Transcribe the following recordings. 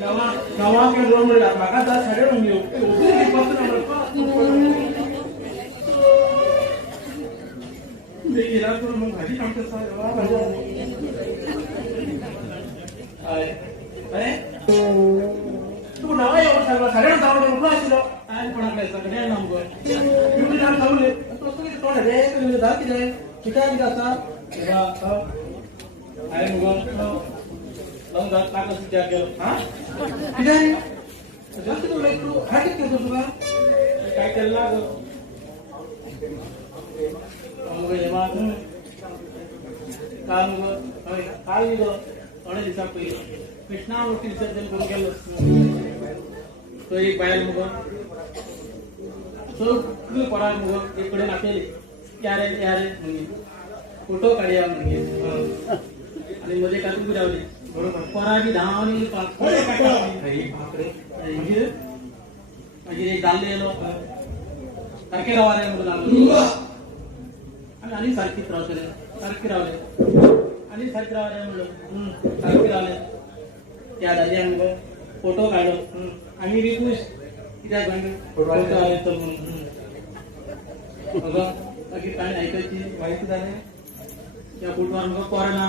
नवा किंवा दोन मिळतात माका जा साडे म्हणजे उभी पासून मी गेला तर मग भाजी कामते सारा भाजी अरे तू नवा येऊ सगळं साडे जाऊ दे उभा असलो आणि कोणाकडे सगळे नंबर तुम्ही जाऊन जाऊले तो तुम्ही कोण रे तुम्ही जा की रे शिकाय की असा आहे मग लंग जात टाकलं विचार केलं हा किती जास्त तू लेट तू हा किती तुला काय केलं मग जेव्हा काल थोड्या दिवसा पहिले कृष्णावरती विसर्जन करून गेलो तो एक बायल मग सगळी पडा मग एक कडेन आकेली यारे यारे म्हणजे फोटो काढया म्हणजे आणि मध्ये कातून बी रावली बरोबर परा बी धावली बापरे मागीर एक जाल्ले येलो सारखे रावा रे म्हणून आणि सारखीच रावतले सारखी रावले आणि सारखी रावा रे म्हणलं सारखी रावले त्या दादयान मग फोटो काढलो आम्ही बी खुश कित्याक फोटो आले तर म्हणून मागीर काय ऐकायची माहिती जाणे त्या फोटोवर मग कोरोना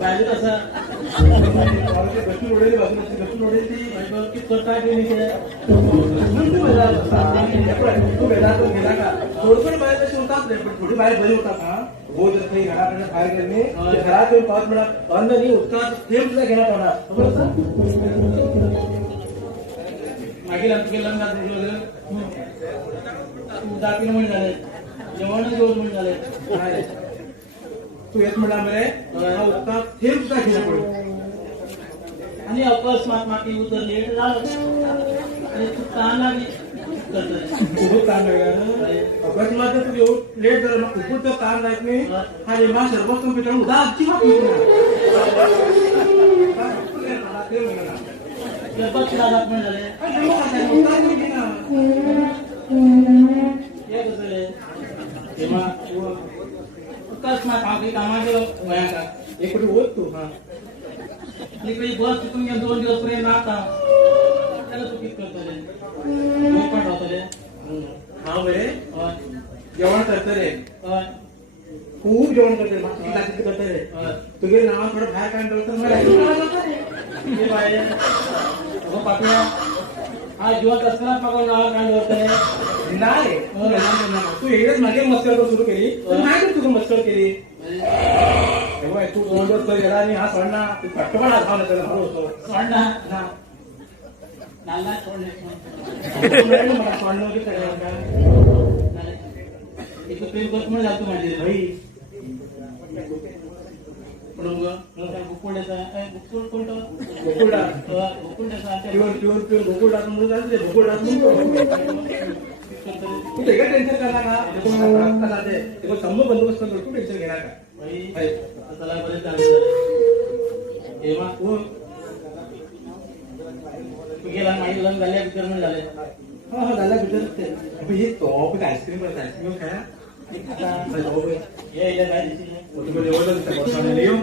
बायलेच आसा गसून उडयली गसून उडयली कित करता गेली तू वेळात गेला का थोडं बाहेर तशी होतात रे पण थोडी बाहेर बरी होतात हा हो जर काही घराकडे बाहेर गेले घरात येऊन पाऊस म्हणा बंद नाही उठतात थेंब सुद्धा घेण्यात होणार मागील आमच्या लग्नात जाती म्हण झाले जेवण जेवण म्हण झाले तू येत म्हणा मरे उठतात थेंब सुद्धा घेण्या पडेल आणि अकस्मात माती उतर लेट झालं आणि तू ताण लागली खूप ताण लागला अकस्मात तू एवढं लेट झालं मग खूप ताण लागत नाही हा रेमा सरबत कम्प्युटर उदा अजिबात सरबत जात म्हण झाले तेव्हा अकस्मात आपली कामा गेलो वया एक कुठे होत तू हा इकडे बस चुकून घ्या 2 दिवस पर्यंत राहता त्याला चुकीत करतले पण राहतले हा बरे जेवण करतले खूप जेवण करतले मागची लागते करतले तुझे नाव थोडं बाहेर काय करतो मला बाहेर पाठवूया हा जीवात असताना पगार नाव काय करतले नाही तू एकच मागे मस्कर सुरू केली नाही तुझं मस्कर केली तू दोन गेला आणि हा सोडना तू पटकन हा धावला त्याला होतो सोडना ना नाला सोडणे मला सोडणं की एक प्रेम करत म्हणून जातो माझे भाई पण मग बुकुंड्याचा बुकुंड कोणतं बुकुंडा बुकुंड्याचा बुकुंडा म्हणून जाते बुकुंडा तू ते टेन्शन करणार का कसा ते संभ बंदोबस्त करतो तू टेन्शन घेणार का चला बरेच चांगलं तेव्हा तू गेला माहिती लग्न झाल्या बितर म्हणून झाले हा झाल्या बितर हे तो आईस्क्रीम करत आईस्क्रीम खाया ये काय दिसली येऊ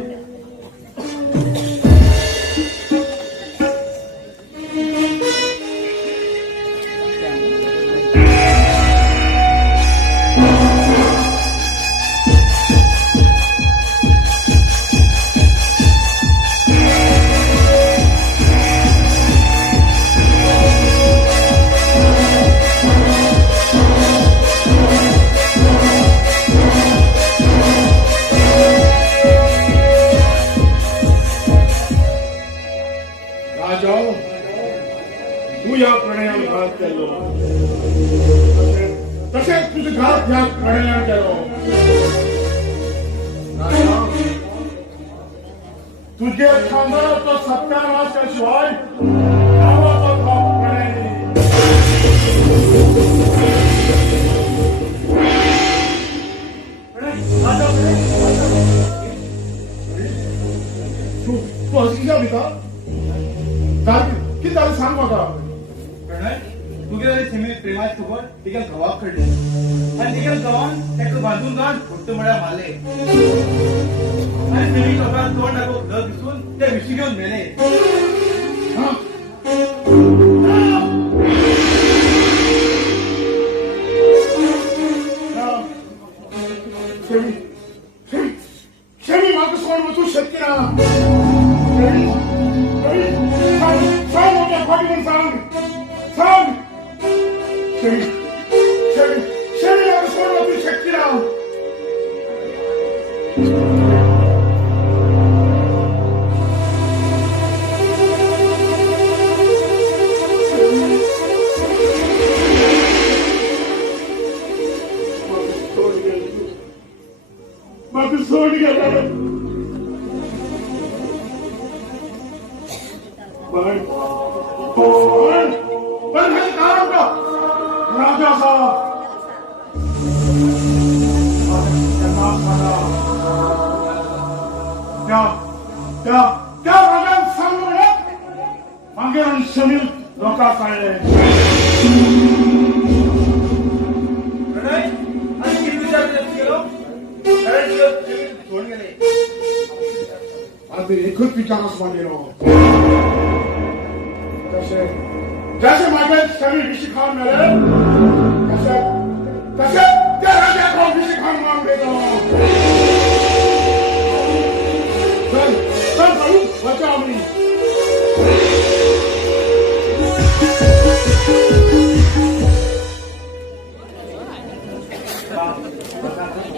तू या प्रणयाला घात केलो तसेच तुझे घात या प्रणयाला केलो तुझे खानदानाचा सत्यानाश केल्याशिवाय गावाचा घात प्रणयाने तू हसी का बिता किती झालं सांग बघा प्रणय तू गेला सेमी प्रेमात सोबत तिकडे गवाक खडले आणि तिकडे गवान त्याकडे बांधून जाऊन फक्त मळ्या मारले आणि सेमी लोकांना तोंड टाकून घर दिसून ते विशी घेऊन गेले पण हे कारण का राजा साहेब त्यांना सांगा त्या राजाला सांगू नये मागे आणि शमीर लोका काढले आणि किती विचार केलो सोडून गेले अरे एकच विचारच मांडलेलो जसे माझे शरीर विषय खाऊन मिळेल तसे त्या राजा खाऊन विषय खाऊन मारून देतो चल भाऊ बचाव मी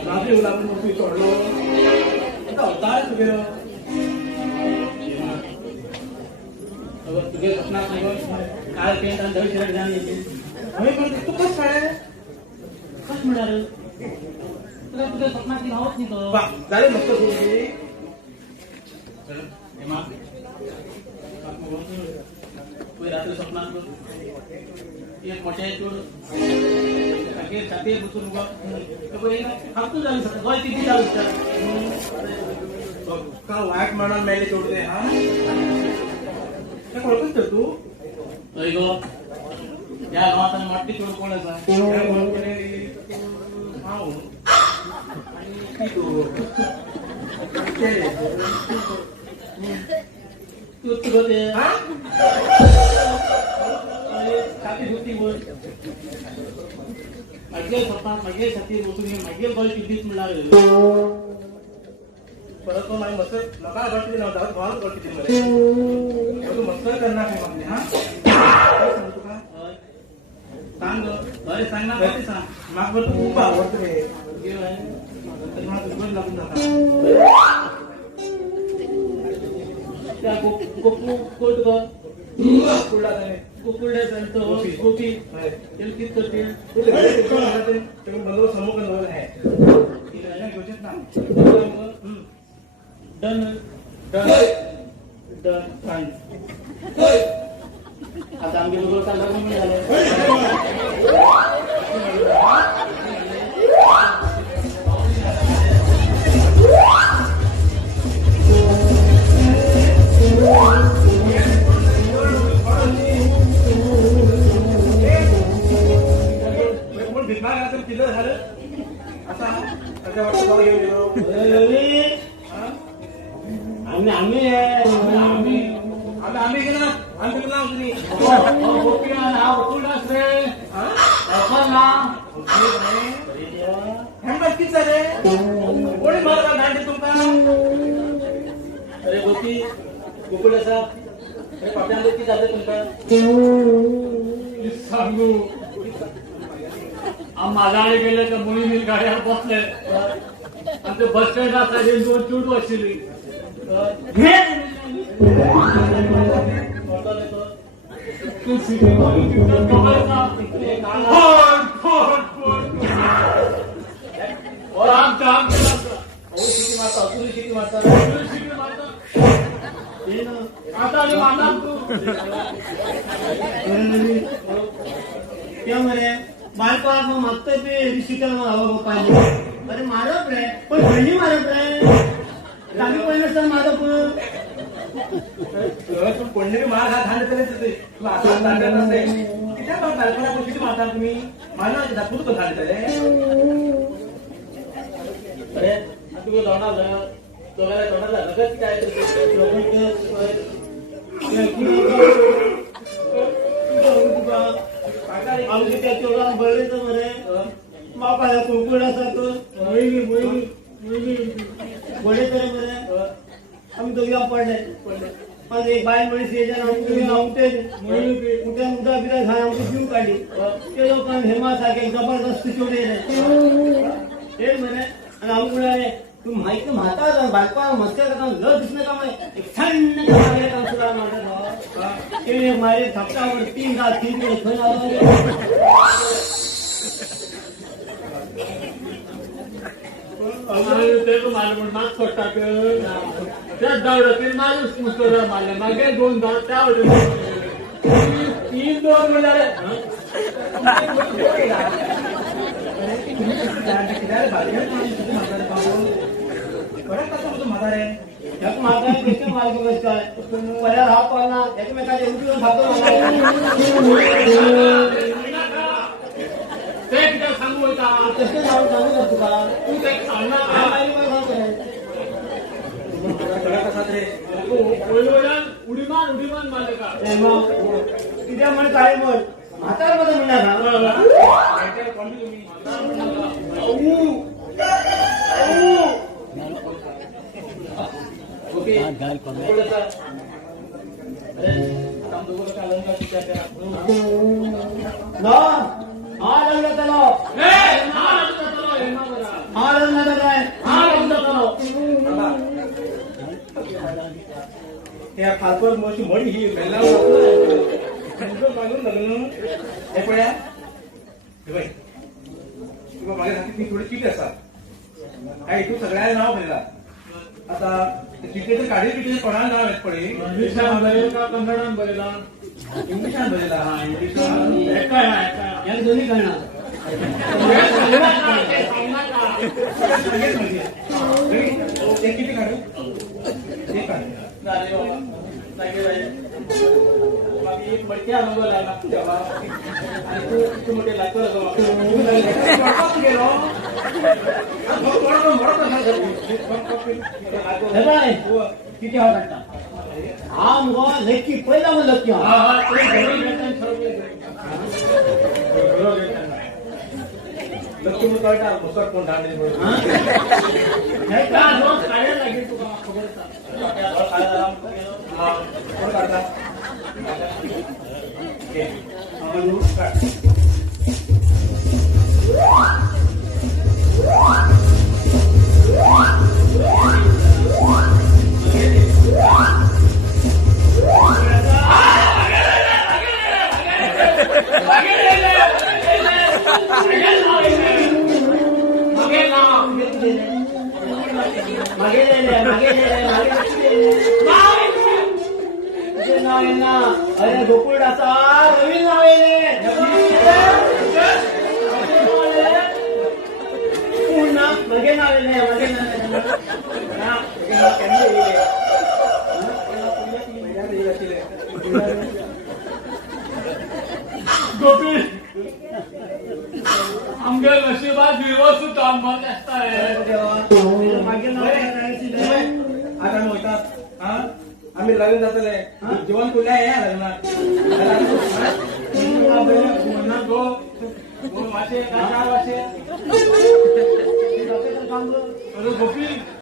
रात्री लागून मोठी सोडलो काय तुझे तुझे सपना काल पेंट आणि दही शिरक जाण येते पण तू कस काय कस मिळालं तुला तुझ्या स्वप्नातली भावच नाही तो झाले मस्त सोडली रात्री स्वप्नात एक मोठ्या छाती बसून हातून झाली सर गोय किती जाऊ का वाट म्हणून मेले सोडते हा ओळखच तर तू गो या गावात मट्टी चोर कोण छाती होती बोल मागील स्वतः मागील छाती बसून मागील गोय कितीच मिळालं परत तो नाही मस्त नका वाटली नव्हता भाव वाटली मला तू मस्त करणार नाही म्हटले हा सांगतो का सांग अरे सांग ना काय सांग मागवर तू खूप आवडतं रे तर मला तुझं लागून जाता त्या गोपू कोट ग कुळला त्याने कुकुळ्या सांगतो गोपी तेल कित करते तुम्ही बंदोबस्त समूह करणार आहे तिला गोष्ट ना डन डन डन फाइन आता आम्ही बरोबर का लग्न मिळालं तिला झालं आता त्याच्या वाटत गेलो आम्ही गेला आम्ही तुला तुम्ही किती रे कोणी मला दांडी तुमका अरे गोपी गोकुळ असा अरे पापड्या किती जाते तुमका सांगू माझ्याकडे गेले तर मुली मी गाड्यावर बसले आणि ते बस स्टँड असायचे दोन चूट बसली क्या मरे बालको आप मागतोय ते शिकायला हवं पाहिजे अरे मारत रे पण पहिली मारत रे आम्ही पहिलं सर माझं पण कोणी मार हा घाल किती मारता तुम्ही मला दाखवून पण घालत अरे तुम्ही तोंडाला तोंडाला लगत काय आमची त्या चोरा बळले तर मरे बापाला कुकुड असतो बळे तर मरे आम्ही दोघी पडले माझे एक बाय मनीस आमचे उठ्या मुद्दा बिरा झाला आमची जीव काढली ते लोक हेमा सारखे जबरदस्त चोरे हे म्हणे आणि आम्ही तू माहिती म्हाता बायका मस्त्या करता ल दिसणं का एक थंड काम सुद्धा मारतात ते माझे थपटावर 3 दिवस ते मारले म्हणून माग पडटाक त्या दवडातील माणूस मुसळ मारले मागे 2 दवड त्या वटेन 3 2 म्हणल्यार म्हातारे एक म्हातारे कशें मारप कशें काय पर्यार हांव पळना एकमेकाचे उठून खातो ते कितें सांगू वयता तशें सांगू तुका तूं तें सांगना वयल्यान उडीमान मारले का कित्याक म्हण काळे म्हण म्हातार मध्ये म्हणा त्या खालपर मोठी मडी ही बांधून लग्न हे पळया हे बाई तुका माझ्या हाती थोडी किट आसा काय तू सगळ्या नाव बरयला आता चिटेचे काढी किटेचे कोणाला नाव आहेत पळय इंग्लिशान बरयला का कन्नडान बरयला इंग्लिशान बरयला हा इंग्लिशान एका याक दोन्ही कळना ते किती काढू ते काढ एक मडके अनुभव लागला तेव्हा आणि तू मोठे लागतो किती हांव काडटा हांव मुगो नक्की पयला म्हणलो की तुम्ही कळटा मुसळ कोण धाडले लागेल तुका खबर कोण काढता अरे गोकुळ असा रवी नाव येणे मगे नाव येणे गोपी आमगे नशिबात विरो सुद्धा मग असताय आता आम्ही वयतात हा आम्ही लग्न जातले जेवण तुला या लग्नात मासे 4 मासे गोपी